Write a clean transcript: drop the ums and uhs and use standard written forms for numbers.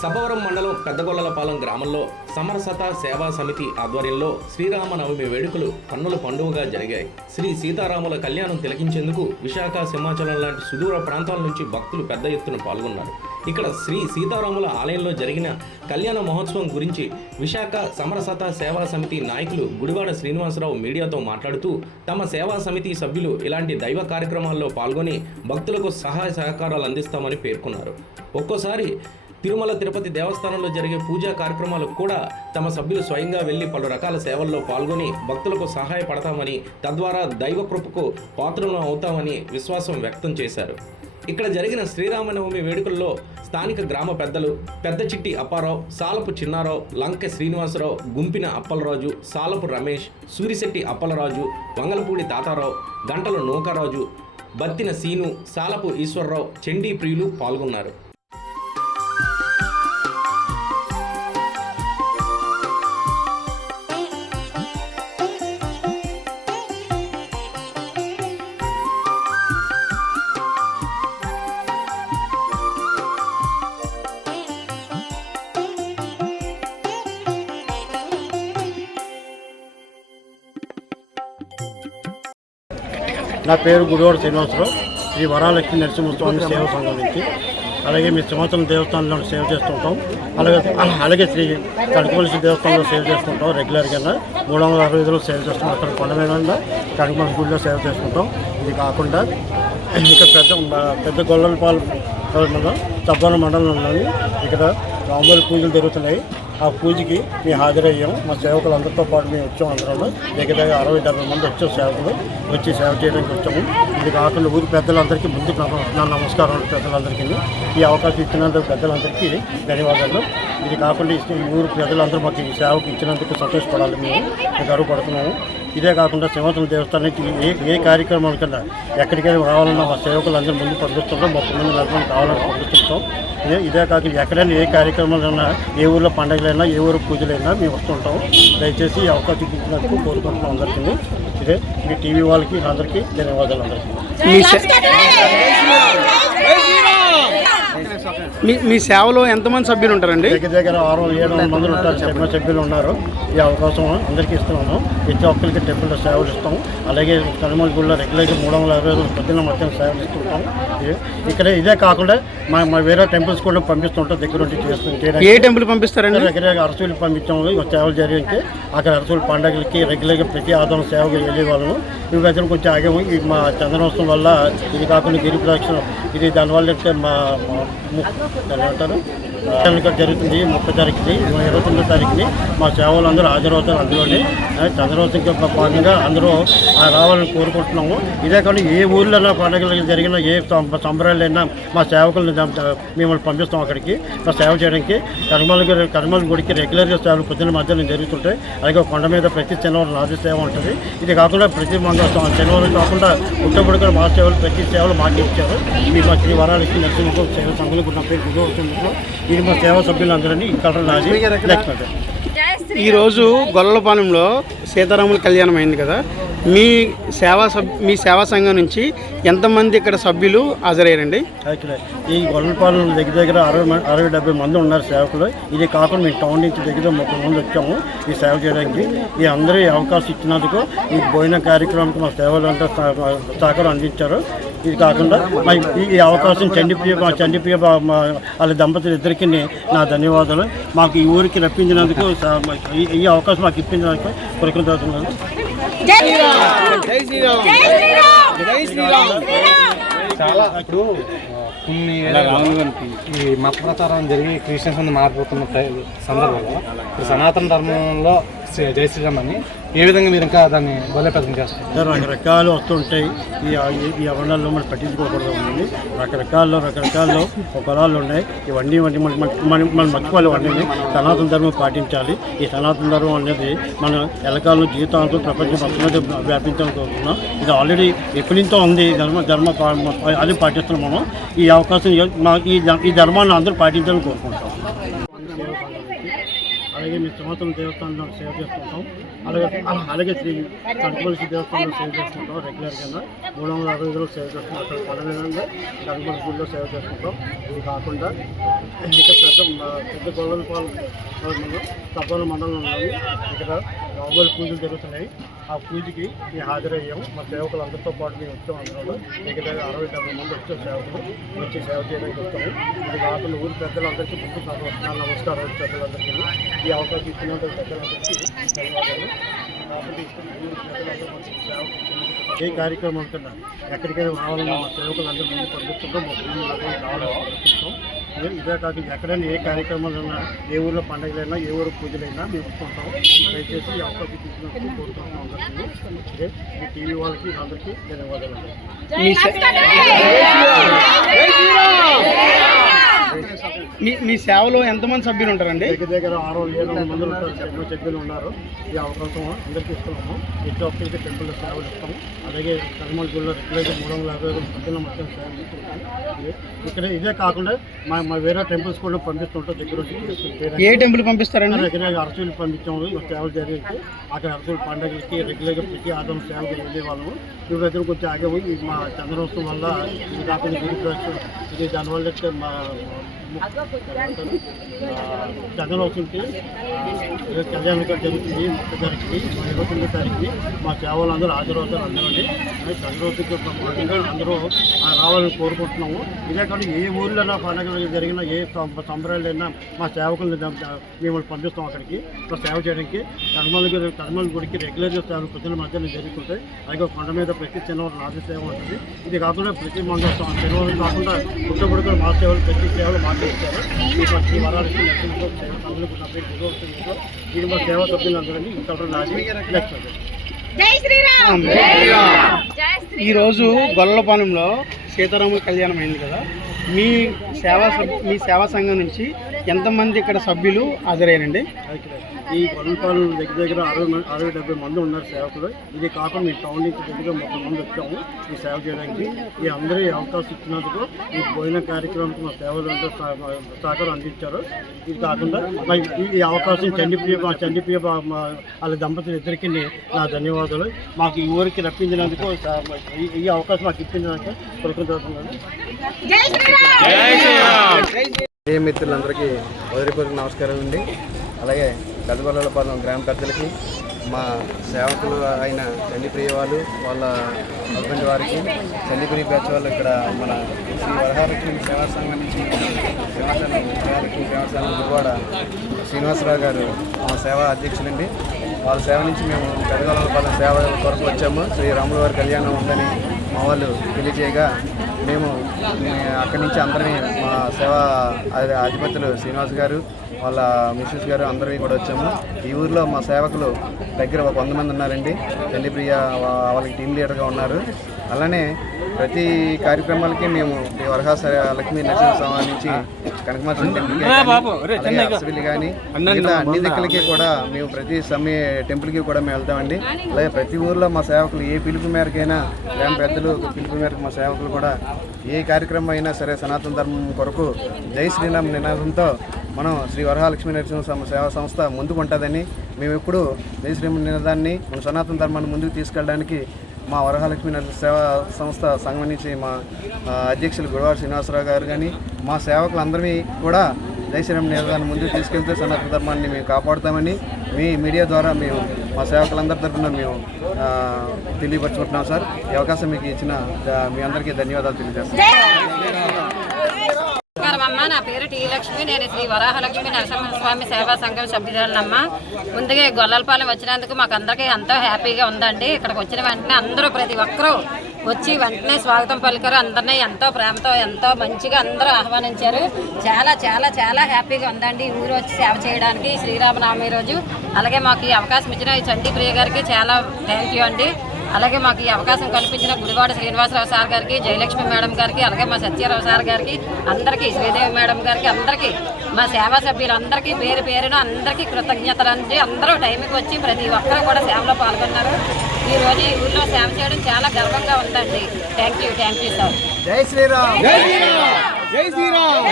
సభవరం మండలం పెద్దగొల్లలపాలెం గ్రామంలో సమరసత సేవా సమితి ఆధ్వర్యంలో శ్రీరామనవమి వేడుకలు కన్నుల పండుగగా జరిగాయి. శ్రీ సీతారాముల కళ్యాణం తిలకించేందుకు విశాఖ, సింహాచలం లాంటి సుదూర ప్రాంతాల నుంచి భక్తులు పెద్ద ఎత్తున పాల్గొన్నారు. ఇక్కడ శ్రీ సీతారాముల ఆలయంలో జరిగిన కళ్యాణ మహోత్సవం గురించి విశాఖ సమరసత సేవా సమితి నాయకులు గుడివాడ శ్రీనివాసరావు మీడియాతో మాట్లాడుతూ తమ సేవా సమితి సభ్యులు ఇలాంటి దైవ కార్యక్రమాల్లో పాల్గొని భక్తులకు సహాయ సహకారాలు అందిస్తామని పేర్కొన్నారు. ఒక్కోసారి తిరుమల తిరుపతి దేవస్థానంలో జరిగే పూజా కార్యక్రమాలకు కూడా తమ సభ్యులు స్వయంగా వెళ్లి పలు రకాల సేవల్లో పాల్గొని భక్తులకు సహాయపడతామని, తద్వారా దైవ కృపకు పాత్రలు అవుతామని విశ్వాసం వ్యక్తం చేశారు. ఇక్కడ జరిగిన శ్రీరామనవమి వేడుకల్లో స్థానిక గ్రామ పెద్దలు పెద్ద చిట్టి అప్పారావు, సాలపు చిన్నారావు, లంకె శ్రీనివాసరావు, గుంపిన అప్పలరాజు, సాలపు రమేష్, సూరిశెట్టి అప్పలరాజు, వంగలపూడి తాతారావు, గంటల నూకరాజు, బత్తిన సీను, సాలపు ఈశ్వరరావు, చండీ ప్రియులు పాల్గొన్నారు. నా పేరు గుడివాడ శ్రీనివాసరావు. శ్రీ వరాలక్ష్మి నరసింహస్వామి సేవ సంఘం నుంచి, అలాగే మీ సింహాచలం దేవస్థానంలో సేవ చేస్తుంటాం. అలాగే శ్రీ కనకమల్లి దేవస్థానంలో సేవ చేసుకుంటాం. రెగ్యులర్గా 365 సేవ చేస్తాం. అక్కడ కొండ మీద కనకమల్లి గుడిలో సేవ చేసుకుంటాం. ఇది కాకుండా ఇక్కడ పెద్ద గొల్లలపాలెం సబ్బవరం మండలంలోని ఇక్కడ రాముల పూజలు జరుగుతున్నాయి. ఆ పూజకి మేము హాజరయ్యాం. మా సేవకులందరితో పాటు మేము వచ్చాము. అందరం దగ్గర 60-70 మంది వచ్చాం. సేవకులు వచ్చి సేవ చేయడానికి వచ్చాము. ఇది కాకుండా ఊరి పెద్దలందరికీ ముందు నా నమస్కారాలు. పెద్దలందరికీ ఈ అవకాశం ఇచ్చినందుకు పెద్దలందరికీ ధన్యవాదాలు. ఇది కాకుండా ఊరు ప్రజలందరూ మాకు ఈ సేవకు ఇచ్చినందుకు సంతోషపడాలి. మేము గర్వపడుతున్నాము. ఇదే కాకుండా సింహాచలం దేవస్థానానికి ఏ కార్యక్రమం కన్నా ఎక్కడికైనా రావాలన్నా మా సేవకులు అందరూ ముందు పంపిస్తుంటాం. 30 మంది నలుగురు కావాలని పంపిస్తుంటాం. ఇదే కాకుండా ఎక్కడైనా ఏ కార్యక్రమాలైనా, ఏ ఊళ్ళో పండుగలైనా, ఏ ఊరు పూజలైనా మేము వస్తుంటాం. దయచేసి ఈ అవకాశం ఇచ్చినందుకు కోరుకుంటున్నాం అందరికీ. ఇదే మీ టీవీ వాళ్ళకి అందరికీ ధన్యవాదాలు. అందరికీ మీ సేవలో ఎంతమంది సభ్యులు ఉంటారండి? దగ్గర 600-700 మంది ఉంటారు. సభ్యులు ఉన్నారు. ఈ అవకాశం అందరికీ ఇస్తున్నాము. ప్రతి ఒక్కరికి టెంపుల్లో సేవలు ఇస్తాము. అలాగే కనుమల గుడిలో రెగ్యులర్గా 365 పొద్దున్న మొత్తం సేవలు ఇస్తుంటాం. ఇక్కడ ఇదే కాకుండా మా వేరే టెంపుల్స్ కూడా పంపిస్తుంటాం. దగ్గర ఉండి చేస్తుంటే ఏ టెంపుల్ పంపిస్తారండి? రెగ్యులర్గా అరసూలు పంపించాము. సేవలు జరిగితే అక్కడ అరసూలు పండుగలకి రెగ్యులర్గా ప్రతి ఆదాయం సేవకు వెళ్ళే వాళ్ళము. ఈ మధ్యన కొంచెం ఆగాము. ఈ మా చంద్రోత్సవం వల్ల, ఇది కాకుండా గిరి ప్రదక్షిణ, ఇది దానివల్ల అయితే మా ఏమంటారు జరుగుతుంది. 30 తారీఖుని 29 తారీఖుని మా సేవలు అందరూ హాజరవుతారు. అందులోనే చంద్రోత్సవంకి భాగంగా అందరూ రావాలని కోరుకుంటున్నాము. ఇదే కానీ ఏ ఊళ్ళో పండుగలు జరిగినా, ఏ సంబరాలైనా మా సేవకులను మిమ్మల్ని పంపిస్తాం అక్కడికి మా సేవ చేయడానికి. కనుమల గుడికి రెగ్యులర్గా సేవలు పొద్దున్న మధ్యాహ్నం జరుగుతుంటాయి. అలాగే కొండ మీద ప్రతి శనివారం నాది సేవ ఉంటుంది. ఇది కాకుండా ప్రతి శనివారం కాకుండా పుట్టబడి కూడా మా సేవలు ప్రతి సేవలు మాకు ఇచ్చారు. ఈ మా శ్రీ వరాలక్ష్మి నరసింహ సేవ సంఘం నా పేరు గుడివాడ. ఇది మా సేవా సభ్యులందరినీ ఇక్కడ నాది. ఈరోజు గొల్లలపాలెంలో సీతారాముల కళ్యాణం అయింది కదా. మీ సేవా సంఘం నుంచి ఎంతమంది ఇక్కడ సభ్యులు హాజరయ్యారండి? ఈ గొల్లలపాలెం దగ్గర 60-70 మంది ఉన్నారు సేవకులు. ఇది కాకుండా మేము టౌన్ నుంచి దగ్గర 30 మంది వచ్చాము ఈ సేవ చేయడానికి. ఈ అందరూ ఈ అవకాశం ఇచ్చినందుకు ఈ భోజన కార్యక్రమానికి మా సేవలు అంతా సహకారం అందించారు. ఇది కాకుండా ఈ అవకాశం చండీప్రియ వాళ్ళ దంపతులు ఇద్దరికి నా ధన్యవాదాలు. మాకు ఈ ఊరికి రప్పించినందుకు, ఈ అవకాశం మాకు ఇప్పించినందుకు కృతజ్ఞతలు. చాలా ఇప్పుడు కొన్ని ఈ మత ప్రచారం జరిగి క్రిస్టియన్స్ మంది మారిపోతున్న సందర్భంలో ఇప్పుడు సనాతన ధర్మంలో జై శ్రీరామ్ అని ఏ విధంగా మీరు ఇంకా దాన్ని బలోపేతం చేస్తారు? రకరకాలు వస్తుంటాయి. ఈ అవరణాల్లో మనం పట్టించుకోకూడదు. ఉంది రకరకాల్లో కులాలు ఉన్నాయి. ఇవన్నీ మనం మర్చిపోవాలి. ఇవన్నీ సనాతన ధర్మం పాటించాలి. ఈ సనాతన ధర్మం అనేది మన ఎలకాలను జీవితాంతం ప్రపంచం మొత్తం మీద వ్యాపించాలని కోరుతున్నాం. ఇది ఆల్రెడీ ఎప్పటి నుంచో ఉంది. ధర్మ అది పాటిస్తున్నాం మనం. ఈ అవకాశం ఈ ధర్మాన్ని అందరూ పాటించాలని కోరుకుంటాం. అలాగే మేము సింహాచలం దేవస్థానంలో సేవ చేస్తుంటాం. అలాగే శ్రీ కనకమల్లి దేవస్థానంలో సేవ చేస్తుంటాం. రెగ్యులర్గా 360 సేవ చేస్తుంటాం. అక్కడ పడలేదంగా కనకమల్లి గుడిలో సేవ చేస్తుంటాం. ఇది కాకుండా ఇక పెద్ద గొల్లపాలెం తప్పల మండలంలో ఇక్కడ నవంబర్ పూజలు జరుగుతున్నాయి. ఆ పూజకి మేము హాజరయ్యాము. మా సేవకులందరితో పాటు మేము వచ్చాము. అందులో ఇక్కడ 60-70 మంది వచ్చే సేవకులు వచ్చి సేవ చేయడానికి వస్తాము. ఇది కాకుండా ఊరి పెద్దలందరికీ ముందు నమస్కారం. పెద్దలందరికీ ఈ అవకాశం ఇచ్చినందుకు పెద్దలందరికీ ధన్యవాదాలు. కాబట్టి ఏ కార్యక్రమం కన్నా ఎక్కడికైనా రావాలన్నా మా సేవకులందరూ ముందు పంపిస్తుంటాం. మా భూములు కావాలని పంపిస్తాం. ఇదే కాక ఎక్కడైనా ఏ కార్యక్రమాలైనా, ఏ ఊళ్ళో పండుగలైనా, ఏ ఊరు పూజలైనా మేము వస్తుంటాం. దయచేసి ఈ అవకాశం ఇచ్చినందుకు కోరుకుంటున్నాం అందరికీ. ఈ టీవీ వాళ్ళకి అందరికీ ధన్యవాదాలు. మీ సేవలో ఎంతమంది సభ్యులు ఉంటారండి? దగ్గర 600-700 మంది ఉంటారు. సభ్యులు ఉన్నారు. ఈ అవకాశం అందరికీ ఇస్తున్నాము. ఇటు టెంపుల్ సేవలు ఇస్తాము. అలాగే కనకమల్లి గుడిలో రెగ్యులర్గా 350 సభ్యుల మొత్తం సేవలు ఇస్తున్నాము. ఇక్కడ ఇదే కాకుండా మా వేరే టెంపుల్స్ కూడా పంపిస్తుంటాం. దగ్గర ఏ టెంపుల్ పంపిస్తారండి? రెగ్యులర్గా అరసూలు పంపించాము. సేవలు జరిగితే అక్కడ అరసూలు పండుగకి రెగ్యులర్గా ప్రతి ఆదాయం సేవలు వెళ్ళే వాళ్ళము. ఈ దగ్గర కొంచెం ఆగేవి. మా చంద్రోత్సవం వల్ల ఇది కాకుండా ఇది దానివల్ల మా చంద్రోత్సవంకి కళ్యాణ జరుగుతుంది. జరుగుతుంది 29వ తారీఖుని మా సేవలందరూ హాజరవుతారు. అందులోని చంద్రోత్సవంకి భాగంగా అందరూ రావాలని కోరుకుంటున్నాము. ఇదే కాకుండా ఏ ఊళ్ళో పండుగలు జరిగినా, ఏ సంబరాలైనా మా సేవకులను మిమ్మల్ని పంపిస్తాం అక్కడికి మా సేవ చేయడానికి. కనకమల్లి గుడికి రెగ్యులర్గా సేవలు ప్రజల మధ్యన జరుగుతుంటాయి. అలాగే కొండ మీద ప్రతి శనివారం రాజు సేవ ఉంటుంది. ఇది కాకుండా ప్రతి మంగళవారం శనివారం కాకుండా పుట్టబడుకుని మా సేవలు ప్రతి సేవలు మాట్లాడుతారు. శ్రీ వరాలక్ష్మి నరసింహ సేవ సంఘంలో ఇది మా సేవా సభ్యులందరినీ ఇక్కడ రాసి లెక్చర్. ఈరోజు గొల్లపాలెంలో సీతారాముల కళ్యాణం అయింది కదా. మీ సేవా సంఘం నుంచి ఎంతమంది ఇక్కడ సభ్యులు హాజరయ్యారండి? ఈ గొల్లపాలెం దగ్గర 60-70 మంది ఉన్నారు సేవకులు. ఇది కాకుండా మీ టౌన్ నుంచి దగ్గర 30 మంది వచ్చాము ఈ సేవ చేయడానికి. ఈ అందరూ అవకాశం ఇచ్చినందుకు ఈ భోజన కార్యక్రమానికి మా సేవలంతా సహకారం అందించారు. ఇది కాకుండా ఈ అవకాశం చండీప్రియ వాళ్ళ దంపతులు ఇద్దరికి నా ధన్యవాదాలు. మాకు ఈ ఊరికి రప్పించినందుకు, ఈ అవకాశం మాకు ఇప్పించినందుకు కృతజ్ఞతలు. మిత్రులందరికీ హృదయపూర్వక నమస్కారం అండి. అలాగే పెద్దగొల్లపాలెం గ్రామ పెద్దలకి, మా సేవకులు అయిన చండీప్రియ వాళ్ళు, వాళ్ళ హస్బెండ్ వారికి, చండీప్రియ బ్యాచ్ వాళ్ళు, ఇక్కడ మన శ్రీ వరహాలక్ష్మి సేవా సంఘం నుంచి వరహాలక్ష్మి సేవా సంఘం గుడివాడ శ్రీనివాసరావు గారు మా సేవా అధ్యక్షులండి. వాళ్ళ సేవ నుంచి మేము పెద్దగొల్లపాలెం సేవ కొరకు వచ్చాము. శ్రీ రాముల వారి కళ్యాణం ఉందని మా వాళ్ళు తెలియజేయగా మేము అక్కడి నుంచి అందరినీ మా సేవా అధిపతులు శ్రీనివాస్ గారు, వాళ్ళ మిస్సెస్ గారు అందరివి కూడా వచ్చాము. ఈ ఊరిలో మా సేవకులు దగ్గర 100 మంది ఉన్నారండి. చండీప్రియ వాళ్ళకి టీం లీడర్గా ఉన్నారు. అలానే ప్రతి కార్యక్రమాలకి మేము ఈ వరహాలక్ష్మి నరసింహ నుంచి కనకమల్లి టెంపుల్కి కానీ ఇలా అన్ని దిక్కులకి కూడా మేము ప్రతి టెంపుల్కి కూడా మేము వెళ్తామండి. అలాగే ప్రతి ఊర్లో మా సేవకులు ఏ పిలుపు మేరకైనా, గ్రామ పెద్దలు పిలుపు మేరకు మా సేవకులు కూడా ఏ కార్యక్రమం అయినా సరే సనాతన ధర్మం కొరకు జై శ్రీరామ్ నినాదంతో మనం శ్రీ వరహాలక్ష్మి నరసింహ సేవా సంస్థ ముందుకు ఉంటుందని, మేము ఎప్పుడు జై శ్రీరామ్ నినాదాన్ని మన సనాతన ధర్మాన్ని ముందుకు తీసుకెళ్ళడానికి మా వరహాలక్ష్మి నరసింహ సేవా సంస్థ సంఘం నుంచి మా అధ్యక్షులు గుడివాడ శ్రీనివాసరావు గారు కానీ, మా సేవకులందరినీ కూడా జై శ్రీరామ్ నినాదాన్ని ముందుకు తీసుకెళ్తే సనాతన ధర్మాన్ని మేము కాపాడుతామని మీ మీడియా ద్వారా మేము మా సేవకులందరి తరఫున మేము తెలియపరుచుకుంటున్నాం సార్. ఈ అవకాశం మీకు ఇచ్చిన మీ అందరికీ ధన్యవాదాలు తెలియజేస్తాం. అమ్మ, నా పేరు టీ లక్ష్మి. నేను శ్రీ వరాహలక్ష్మి నరసింహస్వామి సేవా సంఘం సభ్యురాలమ్మ. ముందుగా గొల్లపాలెం వచ్చినందుకు మాకు అందరికీ ఎంతో హ్యాపీగా ఉందండి. ఇక్కడికి వచ్చిన వెంటనే అందరూ ప్రతి ఒక్కరూ వచ్చి వెంటనే స్వాగతం పలికారు. అందరినీ ఎంతో ప్రేమతో ఎంతో మంచిగా అందరూ ఆహ్వానించారు. చాలా చాలా చాలా హ్యాపీగా ఉందండి ఈ ఊరు వచ్చి సేవ చేయడానికి శ్రీరామనవమి రోజు. అలాగే మాకు ఈ అవకాశం ఇచ్చిన ఈ చండీప్రియ గారికి చాలా థ్యాంక్ యూ అండి. అలాగే మాకు ఈ అవకాశం కల్పించిన గుడివాడ శ్రీనివాసరావు సార్ గారికి, జయలక్ష్మి మేడం గారికి, అలాగే మా సత్యారావు సార్ గారికి, అందరికీ శ్రీదేవి మేడం గారికి, అందరికీ మా సేవా సభ్యులందరికీ పేరు పేరున అందరికీ కృతజ్ఞతలు అండి. అందరూ టైంకి వచ్చి ప్రతి ఒక్కరూ కూడా సేవలో పాల్గొన్నారు. ఈరోజు ఈ ఊళ్ళో సేవ చేయడం చాలా గర్వంగా ఉందండి. Thank you sir. జై శ్రీరామ్. జై శ్రీరామ్.